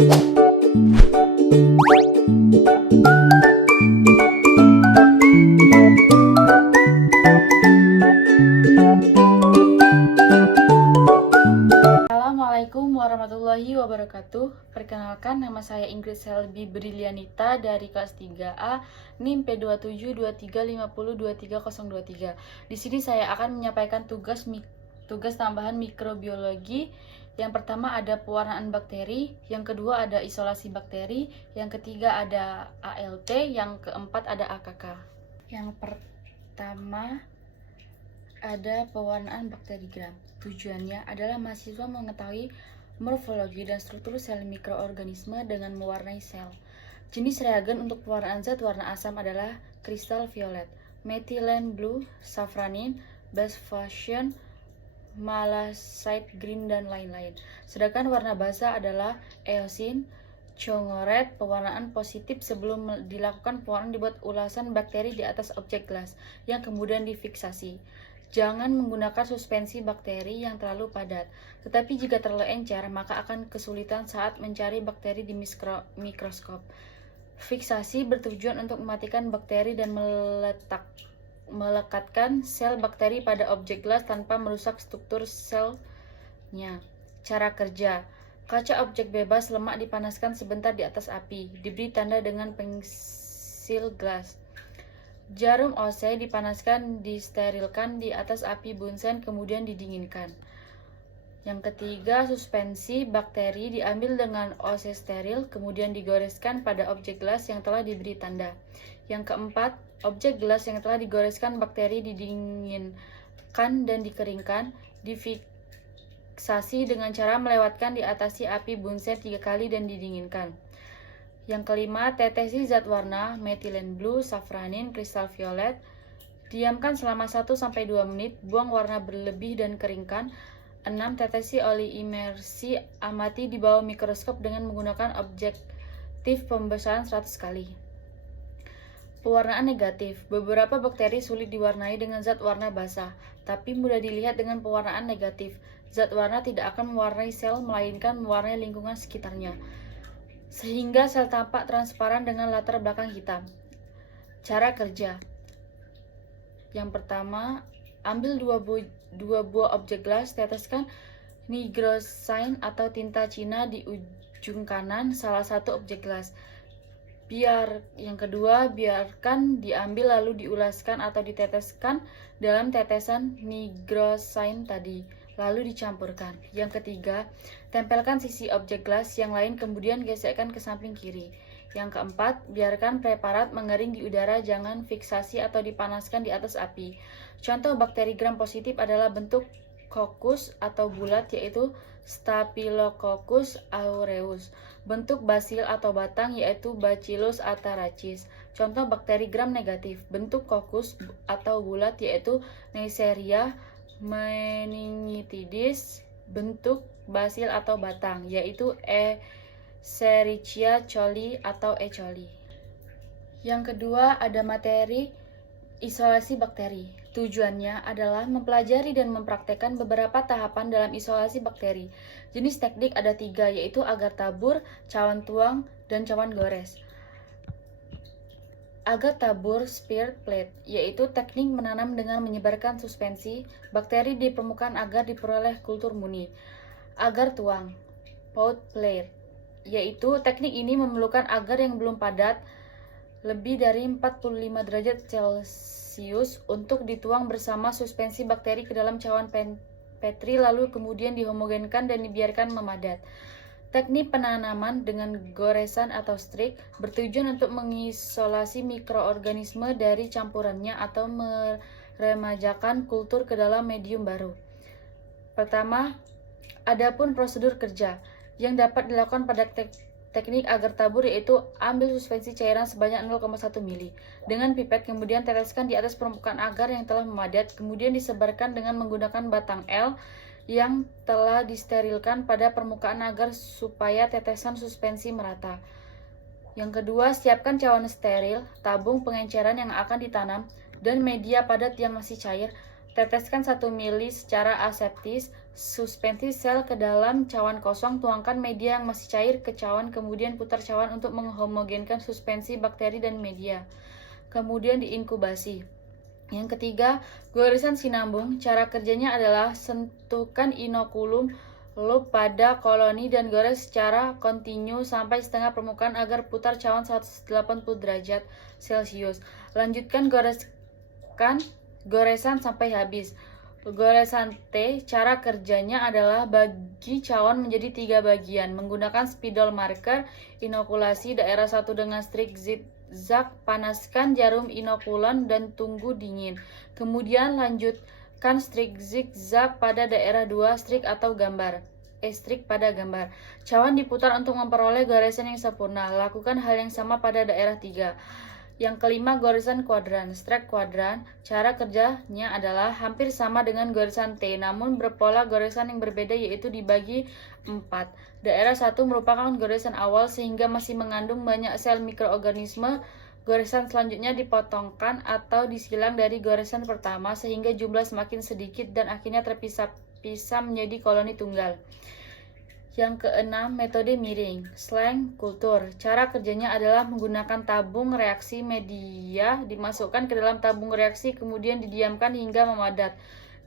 Assalamualaikum warahmatullahi wabarakatuh. Perkenalkan, nama saya Ingrid Selby Brilianita dari kelas 3A NIM P2723502303. Di sini saya akan menyampaikan tugas tambahan mikrobiologi. Yang pertama ada pewarnaan bakteri, yang kedua ada isolasi bakteri, yang ketiga ada ALT, yang keempat ada AKK. Yang pertama ada pewarnaan bakterigram. Tujuannya adalah mahasiswa mengetahui morfologi dan struktur sel mikroorganisme dengan mewarnai sel. Jenis reagen untuk pewarnaan zat warna asam adalah kristal violet, methylene blue, safranin, basfushion, malachite green, dan lain-lain. Sedangkan warna basa adalah eosin, congoret. Pewarnaan positif sebelum dilakukan pewarnaan dibuat ulasan bakteri di atas objek gelas yang kemudian difiksasi. Jangan menggunakan suspensi bakteri yang terlalu padat, tetapi jika terlalu encer maka akan kesulitan saat mencari bakteri di mikroskop. Fiksasi bertujuan untuk mematikan bakteri dan melekatkan sel bakteri pada objek gelas tanpa merusak struktur selnya. Cara kerja: kaca objek bebas lemak dipanaskan sebentar di atas api, diberi tanda dengan pensil gelas. Jarum OC dipanaskan, disterilkan di atas api bunsen, kemudian didinginkan. Yang ketiga, suspensi bakteri diambil dengan OC steril, kemudian digoreskan pada objek gelas yang telah diberi tanda. Yang keempat, objek gelas yang telah digoreskan bakteri didinginkan dan dikeringkan, difiksasi dengan cara melewatkan di atasi api bunsen 3 kali dan didinginkan. Yang kelima, tetesi zat warna methylene blue, safranin, kristal violet. Diamkan selama 1-2 menit, buang warna berlebih dan keringkan. 6. Tetesi oli imersi, amati di bawah mikroskop dengan menggunakan objektif pembesaran 100 kali. Pewarnaan negatif. Beberapa bakteri sulit diwarnai dengan zat warna basa, tapi mudah dilihat dengan pewarnaan negatif. Zat warna tidak akan mewarnai sel, melainkan mewarnai lingkungan sekitarnya, sehingga sel tampak transparan dengan latar belakang hitam. Cara kerja: yang pertama, ambil dua buah objek gelas, teteskan nigrosin atau tinta Cina di ujung kanan salah satu objek gelas. Yang kedua, biarkan diambil lalu diulaskan atau diteteskan dalam tetesan nigrosin tadi, lalu dicampurkan. Yang ketiga, tempelkan sisi objek gelas yang lain, kemudian gesekkan ke samping kiri. Yang keempat, biarkan preparat mengering di udara, jangan fiksasi atau dipanaskan di atas api. Contoh bakteri gram positif adalah bentuk kokus atau bulat, yaitu Staphylococcus aureus. Bentuk basil atau batang, yaitu Bacillus atarachis. Contoh bakteri gram negatif, bentuk kokus atau bulat, yaitu Neisseria meningitidis. Bentuk basil atau batang, yaitu Escherichia coli atau E. coli. Yang kedua, ada materi isolasi bakteri. Tujuannya adalah mempelajari dan mempraktekkan beberapa tahapan dalam isolasi bakteri. Jenis teknik ada 3, yaitu agar tabur, cawan tuang, dan cawan gores. Agar tabur spirit plate, yaitu teknik menanam dengan menyebarkan suspensi bakteri di permukaan agar diperoleh kultur murni. Agar tuang, pot plate, yaitu teknik ini memerlukan agar yang belum padat lebih dari 45 derajat Celcius untuk dituang bersama suspensi bakteri ke dalam cawan Petri, lalu kemudian dihomogenkan dan dibiarkan memadat. Teknik penanaman dengan goresan atau strik bertujuan untuk mengisolasi mikroorganisme dari campurannya atau meremajakan kultur ke dalam medium baru. Pertama, adapun prosedur kerja yang dapat dilakukan pada teknik agar tabur, yaitu ambil suspensi cairan sebanyak 0,1 ml dengan pipet, kemudian teteskan di atas permukaan agar yang telah memadat, kemudian disebarkan dengan menggunakan batang L yang telah disterilkan pada permukaan agar supaya tetesan suspensi merata. Yang kedua, siapkan cawan steril, tabung pengenceran yang akan ditanam, dan media padat yang masih cair. Teteskan 1 ml secara aseptis suspensi sel ke dalam cawan kosong, tuangkan media yang masih cair ke cawan, kemudian putar cawan untuk menghomogenkan suspensi bakteri dan media. Kemudian diinkubasi. Yang ketiga, goresan sinambung. Cara kerjanya adalah sentuhkan inokulum loop pada koloni dan gores secara kontinu sampai setengah permukaan agar putar cawan 180 derajat Celcius. Lanjutkan goresan sampai habis. Goresan T, cara kerjanya adalah bagi cawan menjadi 3 bagian menggunakan spidol marker. Inokulasi daerah 1 dengan strik zigzag, panaskan jarum inokulan dan tunggu dingin. Kemudian lanjutkan strik zigzag pada daerah 2 strik atau gambar. Strik pada gambar. Cawan diputar untuk memperoleh goresan yang sempurna. Lakukan hal yang sama pada daerah 3. Yang kelima, goresan kuadran. Strike kuadran, cara kerjanya adalah hampir sama dengan goresan T, namun berpola goresan yang berbeda, yaitu dibagi 4. Daerah 1 merupakan goresan awal sehingga masih mengandung banyak sel mikroorganisme. Goresan selanjutnya dipotongkan atau disilang dari goresan pertama sehingga jumlah semakin sedikit dan akhirnya terpisah-pisah menjadi koloni tunggal. Yang keenam, metode miring, slang kultur. Cara kerjanya adalah menggunakan tabung reaksi, media dimasukkan ke dalam tabung reaksi kemudian didiamkan hingga memadat.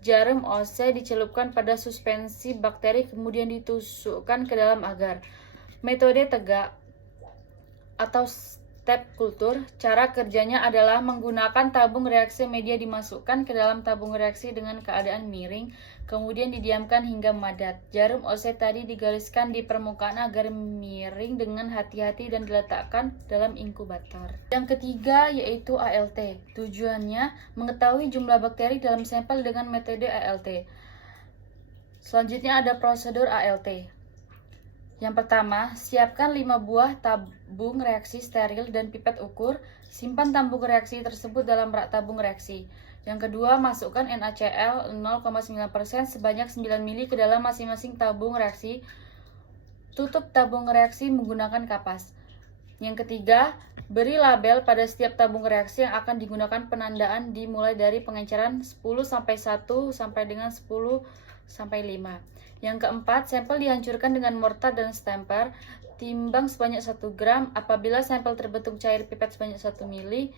Jarum OC dicelupkan pada suspensi bakteri kemudian ditusukkan ke dalam agar. Metode tegak atau step kultur. Cara kerjanya adalah menggunakan tabung reaksi, media dimasukkan ke dalam tabung reaksi dengan keadaan miring, kemudian didiamkan hingga memadat. Jarum OC tadi digariskan di permukaan agar miring dengan hati-hati dan diletakkan dalam inkubator. Yang ketiga yaitu ALT. Tujuannya mengetahui jumlah bakteri dalam sampel dengan metode ALT. Selanjutnya ada prosedur ALT. Yang pertama, siapkan 5 buah tabung reaksi steril dan pipet ukur. Simpan tabung reaksi tersebut dalam rak tabung reaksi. Yang kedua, masukkan NaCl 0,9% sebanyak 9 ml ke dalam masing-masing tabung reaksi. Tutup tabung reaksi menggunakan kapas. Yang ketiga, beri label pada setiap tabung reaksi yang akan digunakan penandaan dimulai dari pengenceran 10 sampai 1 sampai dengan 10 sampai 5. Yang keempat, sampel dihancurkan dengan mortar dan stamper. Timbang sebanyak 1 gram. Apabila sampel terbentuk cair pipet sebanyak 1 ml,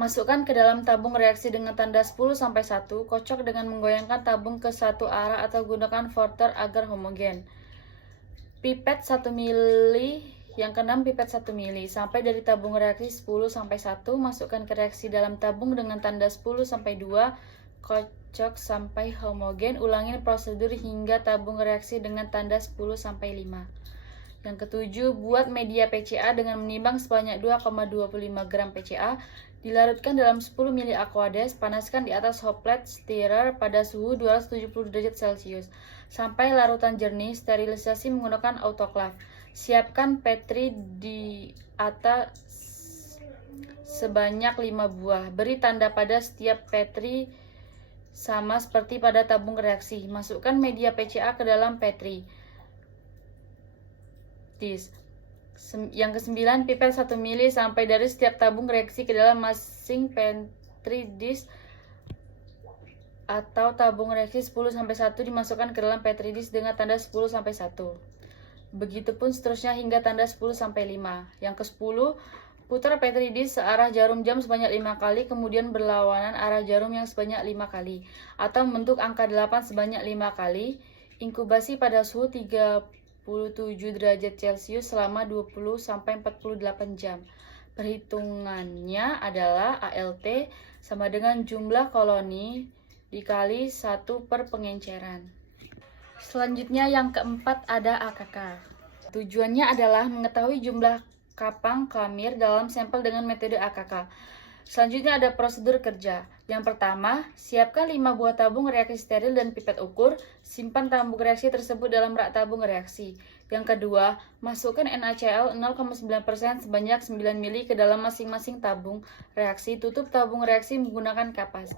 masukkan ke dalam tabung reaksi dengan tanda 10 sampai 1. Kocok dengan menggoyangkan tabung ke satu arah atau gunakan forter agar homogen. Pipet 1 ml. Yang keenam, pipet 1 ml. Sampai dari tabung reaksi 10 sampai 1. Masukkan ke reaksi dalam tabung dengan tanda 10 sampai 2. Kocok sampai homogen. Ulangin prosedur hingga tabung reaksi dengan tanda 10 sampai 5. Yang ketujuh, buat media PCA dengan menimbang sebanyak 2,25 gram PCA. Dilarutkan dalam 10 ml Aquades. Panaskan di atas hot plate stirrer pada suhu 270 derajat Celcius sampai larutan jernih. Sterilisasi menggunakan autoclave. Siapkan Petri di atas sebanyak 5 buah. Beri tanda pada setiap Petri sama seperti pada tabung reaksi. Masukkan media PCA ke dalam Petri dish. Yang kesembilan, pipet 1 ml sampai dari setiap tabung reaksi ke dalam masing Petri dish atau tabung reaksi 10 sampai 1 dimasukkan ke dalam Petri dish dengan tanda 10 sampai 1. Begitupun seterusnya hingga tanda 10 sampai 5. Yang ke-10, putar Petri dish searah jarum jam sebanyak 5 kali, kemudian berlawanan arah jarum yang sebanyak 5 kali, atau membentuk angka 8 sebanyak 5 kali. Inkubasi pada suhu 37 derajat Celcius selama 20 sampai 48 jam. Perhitungannya adalah ALT sama dengan jumlah koloni dikali 1 per pengenceran. Selanjutnya yang keempat ada AKK. Tujuannya adalah mengetahui jumlah kapang klamir dalam sampel dengan metode AKK. Selanjutnya ada prosedur kerja. Yang pertama, siapkan 5 buah tabung reaksi steril dan pipet ukur. Simpan tabung reaksi tersebut dalam rak tabung reaksi. Yang kedua, masukkan NaCl 0,9% sebanyak 9 ml ke dalam masing-masing tabung reaksi. Tutup tabung reaksi menggunakan kapas.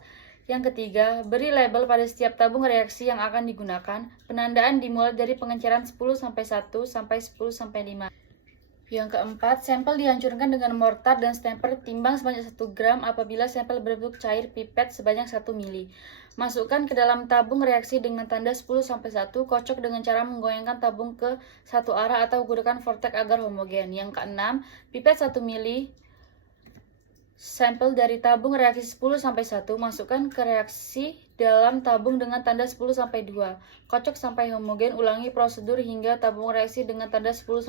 Yang ketiga, beri label pada setiap tabung reaksi yang akan digunakan. Penandaan dimulai dari pengenceran 10 sampai 1 sampai 10 sampai 5. Yang keempat, sampel dihancurkan dengan mortar dan stamper. Timbang sebanyak 1 gram apabila sampel berbentuk cair pipet sebanyak 1 ml. Masukkan ke dalam tabung reaksi dengan tanda 10-1, kocok dengan cara menggoyangkan tabung ke satu arah atau gunakan vortex agar homogen. Yang keenam, pipet 1 ml sampel dari tabung reaksi 10-1, masukkan ke reaksi dalam tabung dengan tanda 10-2. Kocok sampai homogen, ulangi prosedur hingga tabung reaksi dengan tanda 10-7.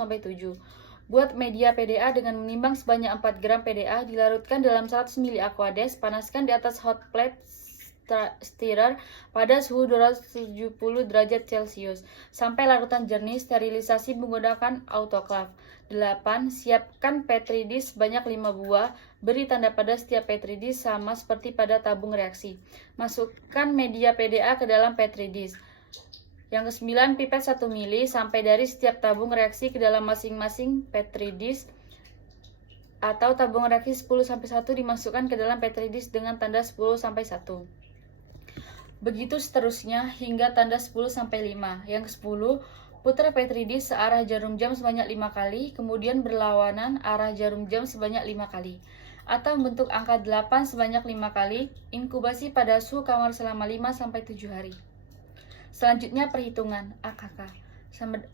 Buat media PDA dengan menimbang sebanyak 4 gram PDA, dilarutkan dalam 100 ml aquades, panaskan di atas hot plate stirrer pada suhu 270 derajat Celcius sampai larutan jernih. Sterilisasi menggunakan autoclave. 8. Siapkan petri dish sebanyak 5 buah. Beri tanda pada setiap petri dish sama seperti pada tabung reaksi. Masukkan media PDA ke dalam petri dish. Yang ke-9, pipet 1 ml sampai dari setiap tabung reaksi ke dalam masing-masing petri dish atau tabung reaksi 10-1 dimasukkan ke dalam petri dish dengan tanda 10-1. Begitu seterusnya hingga tanda 10-5. Yang ke-10, putar petri dish searah jarum jam sebanyak 5 kali, kemudian berlawanan arah jarum jam sebanyak 5 kali. Atau membentuk angka 8 sebanyak 5 kali, inkubasi pada suhu kamar selama 5-7 hari. Selanjutnya perhitungan AKK.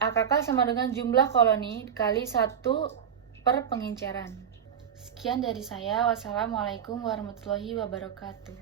AKK sama dengan jumlah koloni kali 1 per pengenceran. Sekian dari saya. Wassalamualaikum warahmatullahi wabarakatuh.